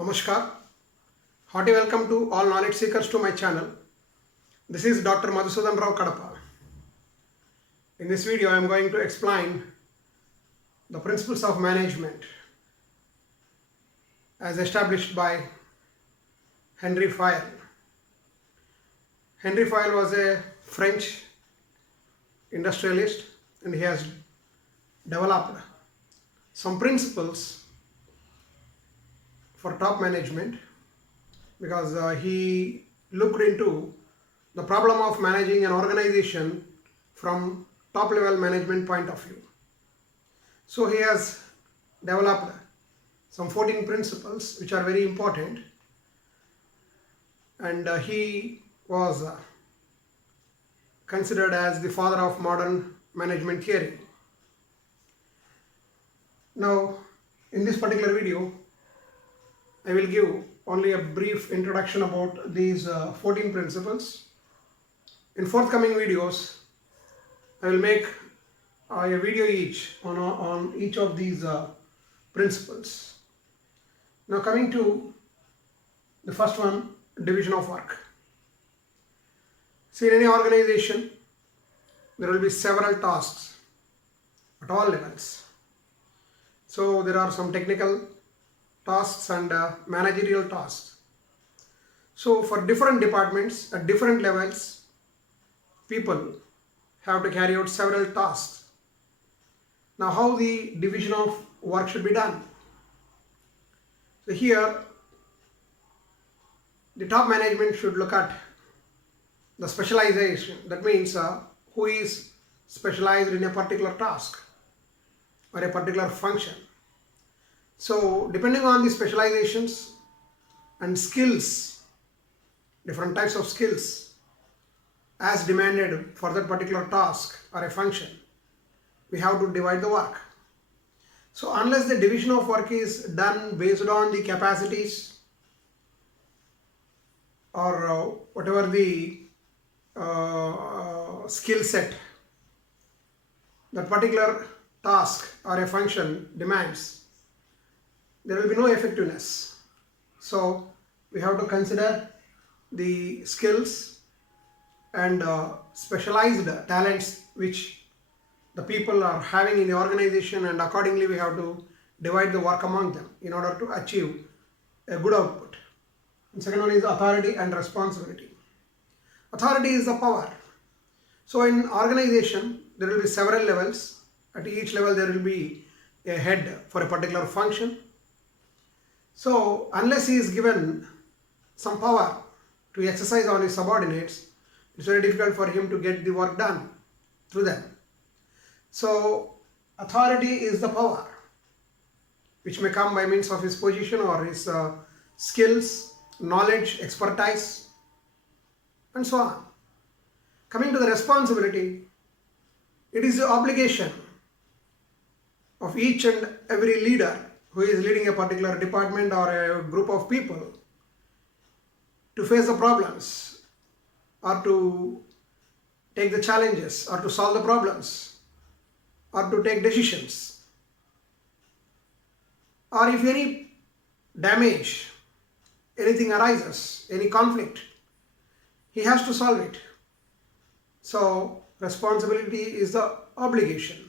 Namaskar. Hearty welcome to all knowledge seekers to my channel. This is Dr. Madhusudan Rao Kadapa. In this video I am going to explain the principles of management as established by Henry Fayol. Henry Fayol was a French industrialist and he has developed some principles for top management because he looked into the problem of managing an organization from top level management point of view. So he has developed some 14 principles which are very important, and he was considered as the father of modern management theory. Now in this particular video I will give only a brief introduction about these 14 principles. In forthcoming videos I will make a video each on each of these principles. Now coming to the first one, division of work. See, in any organization there will be several tasks at all levels. So there are some technical tasks and managerial tasks. So for different departments at different levels, people have to carry out several tasks. Now how the division of work should be done? So here the top management should look at the specialization. That means who is specialized in a particular task or a particular function. So depending on the specializations and skills, different types of skills as demanded for that particular task or a function, we have to divide the work. So unless the division of work is done based on the capacities or whatever the skill set that particular task or a function demands, there will be no effectiveness. So we have to consider the skills and specialized talents which the people are having in the organization, and accordingly we have to divide the work among them in order to achieve a good output. And second one is authority and responsibility. Authority is the power. So in organization there will be several levels. At each level there will be a head for a particular function. So unless he is given some power to exercise on his subordinates, it's very difficult for him to get the work done through them. So authority is the power which may come by means of his position or his skills, knowledge, expertise, and so on. Coming to the responsibility, it is the obligation of each and every leader who is leading a particular department or a group of people to face the problems or to take the challenges or to solve the problems or to take decisions. Or if any damage, anything arises, any conflict, he has to solve it. So responsibility is the obligation.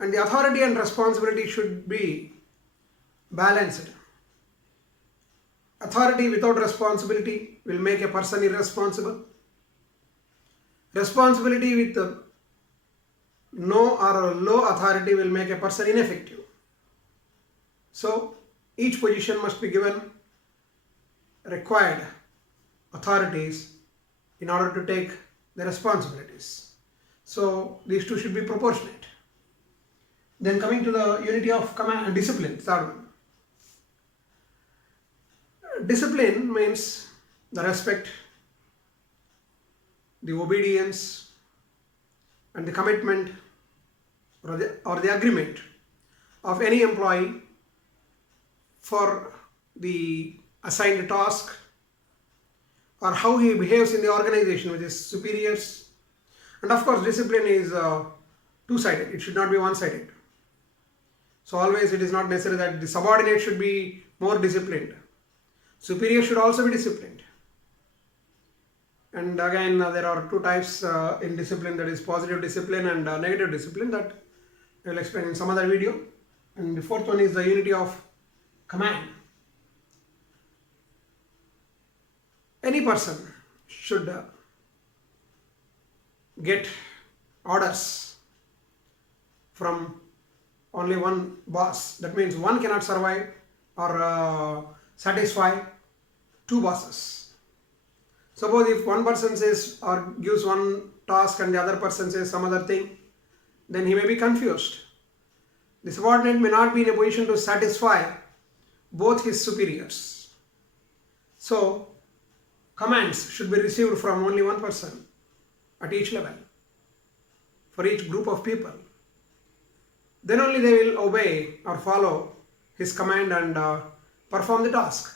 And the authority and responsibility should be balanced. Authority without responsibility will make a person irresponsible. Responsibility with no or low authority will make a person ineffective. So each position must be given required authorities in order to take the responsibilities. So these two should be proportionate. Then coming to the unity of command and discipline, third one. Discipline means the respect, the obedience, and the commitment or the agreement of any employee for the assigned task or how he behaves in the organization with his superiors. And of course discipline is two-sided, it should not be one-sided. So always it is not necessary that the subordinate should be more disciplined. Superior should also be disciplined. And again, there are two types in discipline, that is positive discipline and negative discipline, that I will explain in some other video. And the fourth one is the unity of command. Any person should get orders from only one boss. That means one cannot survive or satisfy two bosses. Suppose if one person says or gives one task and the other person says some other thing, then he may be confused. The subordinate may not be in a position to satisfy both his superiors. So commands should be received from only one person at each level, for each group of people. Then only they will obey or follow his command and perform the task.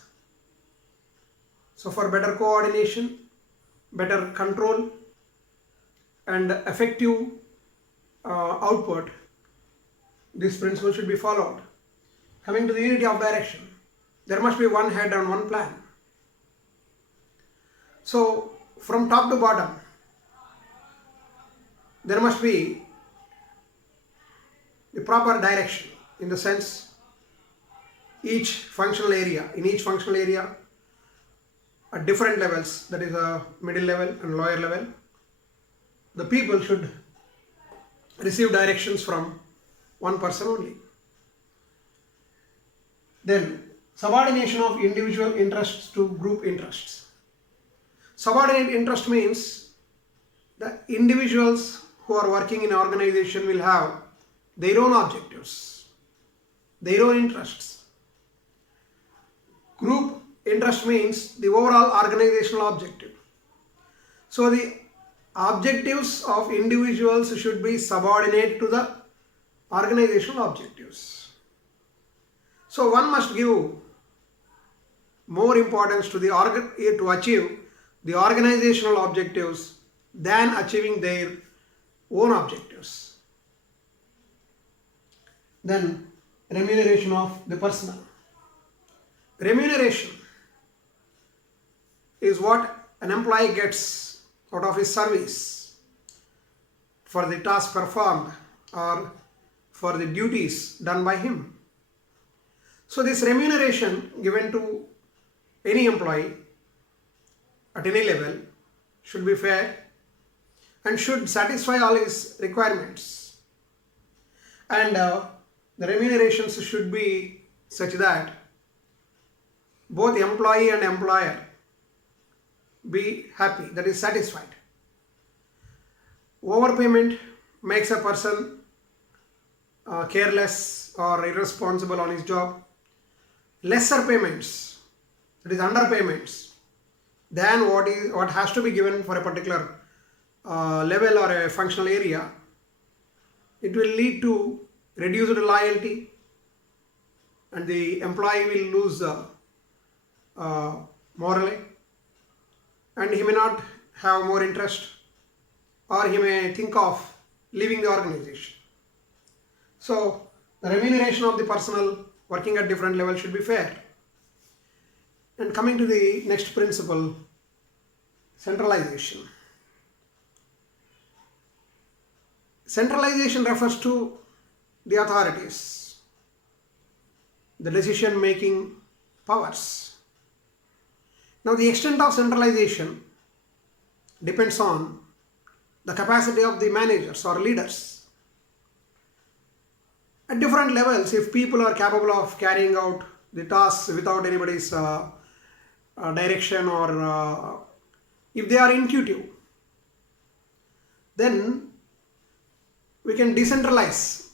So for better coordination, better control and effective output, this principle should be followed. Coming to the unity of direction, there must be one head and one plan. So from top to bottom, there must be the proper direction, in the sense in each functional area at different levels, that is a middle level and lower level, the people should receive directions from one person only. Then subordination of individual interests to group interests. Subordinate interest means the individuals who are working in an organization will have their own objectives, their own interests. Group interest means the overall organizational objective. So the objectives of individuals should be subordinate to the organizational objectives. So one must give more importance to to achieve the organizational objectives than achieving their own objectives. Then remuneration of the personnel. Remuneration is what an employee gets out of his service for the task performed or for the duties done by him. So this remuneration given to any employee at any level should be fair and should satisfy all his requirements. And the remunerations should be such that both employee and employer be happy, that is satisfied. Overpayment makes a person careless or irresponsible on his job. Lesser payments, that is underpayments, than what has to be given for a particular level or a functional area, it will lead to reduced loyalty, and the employee will lose morally, and he may not have more interest, or he may think of leaving the organization. So the remuneration of the personnel working at different levels should be fair. And coming to the next principle, centralization. Centralization refers to the authorities, the decision-making powers. Now the extent of centralization depends on the capacity of the managers or leaders. At different levels, if people are capable of carrying out the tasks without anybody's direction, or if they are intuitive, then we can decentralize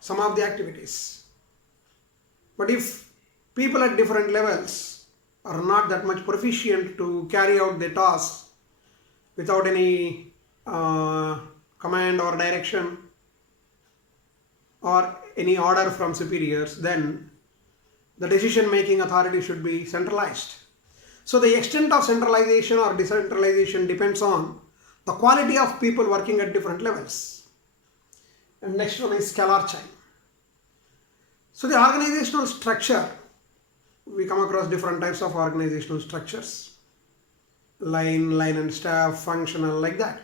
some of the activities. But if people at different levels are not that much proficient to carry out the tasks without any command or direction or any order from superiors, then the decision-making authority should be centralized. So the extent of centralization or decentralization depends on the quality of people working at different levels. And next one is Scalar Chime. So the organizational structure, we come across different types of organizational structures. Line and staff, functional, like that.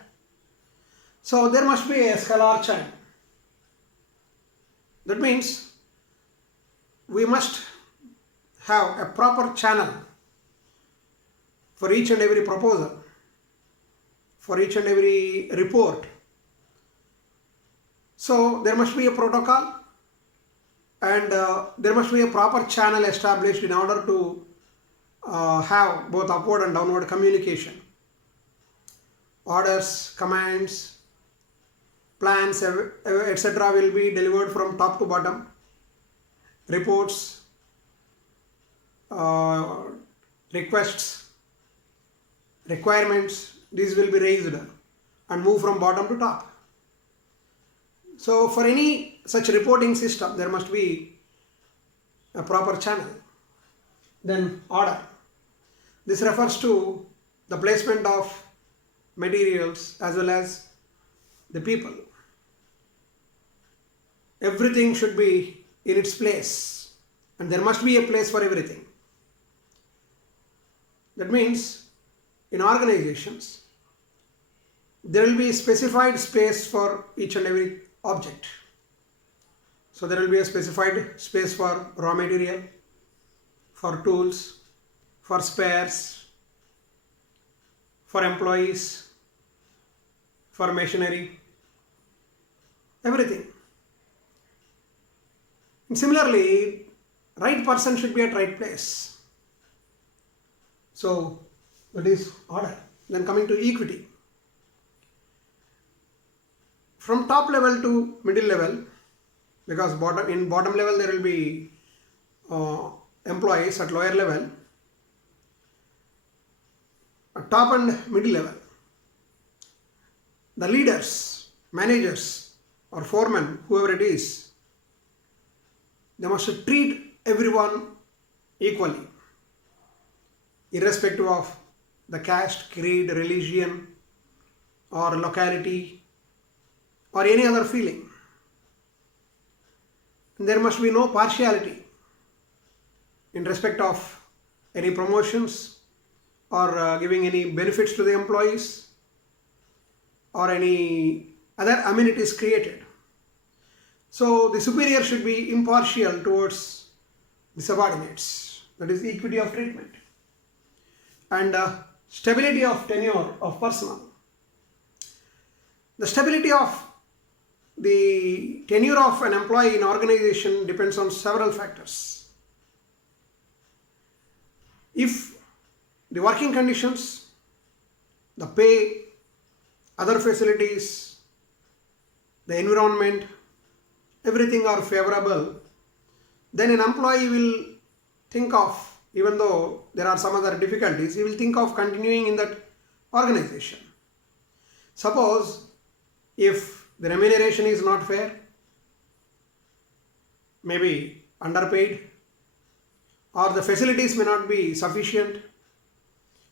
So there must be a Scalar Chime. That means we must have a proper channel for each and every proposal, for each and every report. So there must be a protocol, and there must be a proper channel established in order to have both upward and downward communication. Orders, commands, plans, etc. will be delivered from top to bottom. Reports, requests, requirements, these will be raised and move from bottom to top. So for any such reporting system, there must be a proper channel. Then order. This refers to the placement of materials as well as the people. Everything should be in its place, and there must be a place for everything. That means in organizations, there will be specified space for each and every object. So there will be a specified space for raw material, for tools, for spares, for employees, for machinery, everything. And similarly, right person should be at right place. So that is order. Then coming to equity. From top level to middle level, because in bottom level there will be employees at lower level, at top and middle level, the leaders, managers or foremen, whoever it is, they must treat everyone equally, irrespective of the caste, creed, religion or locality or any other feeling. And there must be no partiality in respect of any promotions or giving any benefits to the employees or any other amenities created. So the superior should be impartial towards the subordinates. That is equity of treatment. And stability of tenure of personnel. The stability of the tenure of an employee in organization depends on several factors. If the working conditions, the pay, other facilities, the environment, everything are favorable, then an employee will think of, even though there are some other difficulties, he will think of continuing in that organization. Suppose if the remuneration is not fair, maybe underpaid, or the facilities may not be sufficient,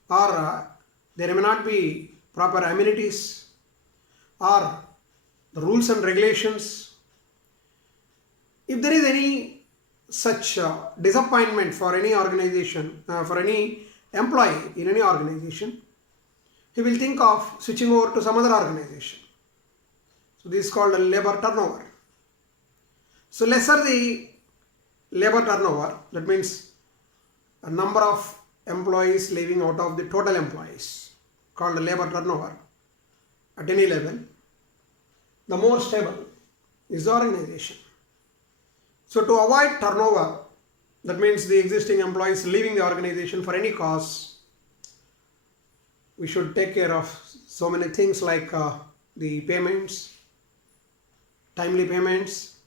or there may not be proper amenities, or the rules and regulations. If there is any such disappointment for any organization, for any employee in any organization, he will think of switching over to some other organization. So this is called a labor turnover. So lesser the labor turnover, that means a number of employees leaving out of the total employees, called a labor turnover at any level, the more stable is the organization. So to avoid turnover, that means the existing employees leaving the organization for any cause, we should take care of so many things like the payments, timely payments,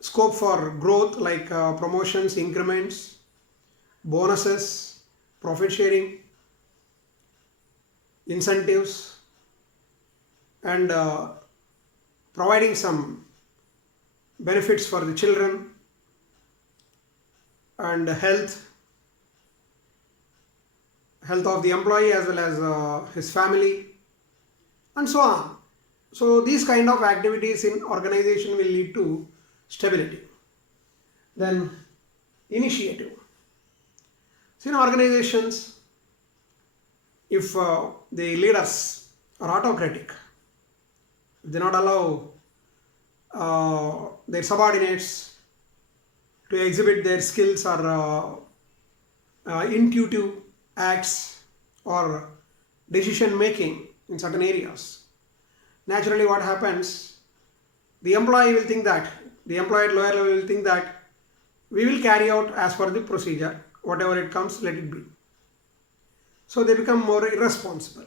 scope for growth like promotions, increments, bonuses, profit sharing, incentives, and providing some benefits for the children and health of the employee as well as his family, and so on. So these kind of activities in organization will lead to stability. Then initiative. So in organizations, if the leaders are autocratic, they not allow their subordinates to exhibit their skills or intuitive acts or decision making in certain areas. Naturally, what happens? The employee will think that, the employee at lower level will think that we will carry out as per the procedure, whatever it comes, let it be. So they become more irresponsible.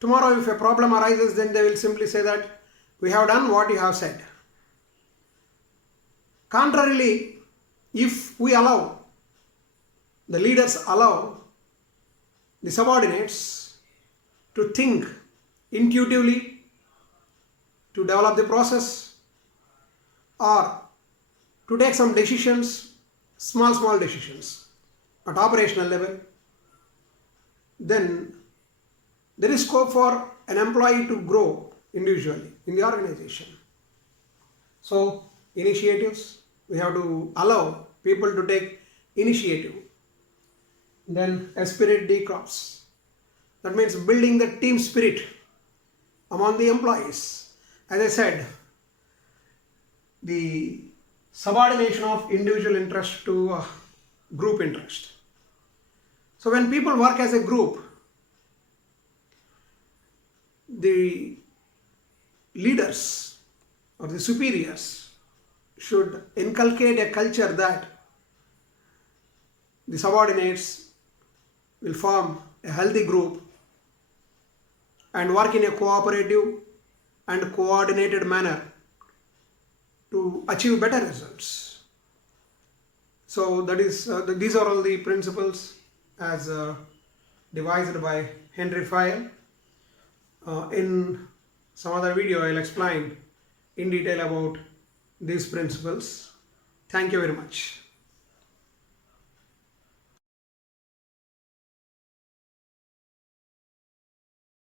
Tomorrow, if a problem arises, then they will simply say that we have done what you have said. Contrarily, if we allow, the leaders allow the subordinates to think intuitively, to develop the process, or to take some decisions, small decisions at operational level, then there is scope for an employee to grow individually in the organization. So initiatives, we have to allow people to take initiative. Then esprit de corps, that means building the team spirit among the employees. As I said, the subordination of individual interest to group interest. So when people work as a group, the leaders or the superiors should inculcate a culture that the subordinates will form a healthy group and work in a cooperative and coordinated manner to achieve better results. So that is these are all the principles as devised by Henry Fayol. In some other video, I will explain in detail about these principles. Thank you very much.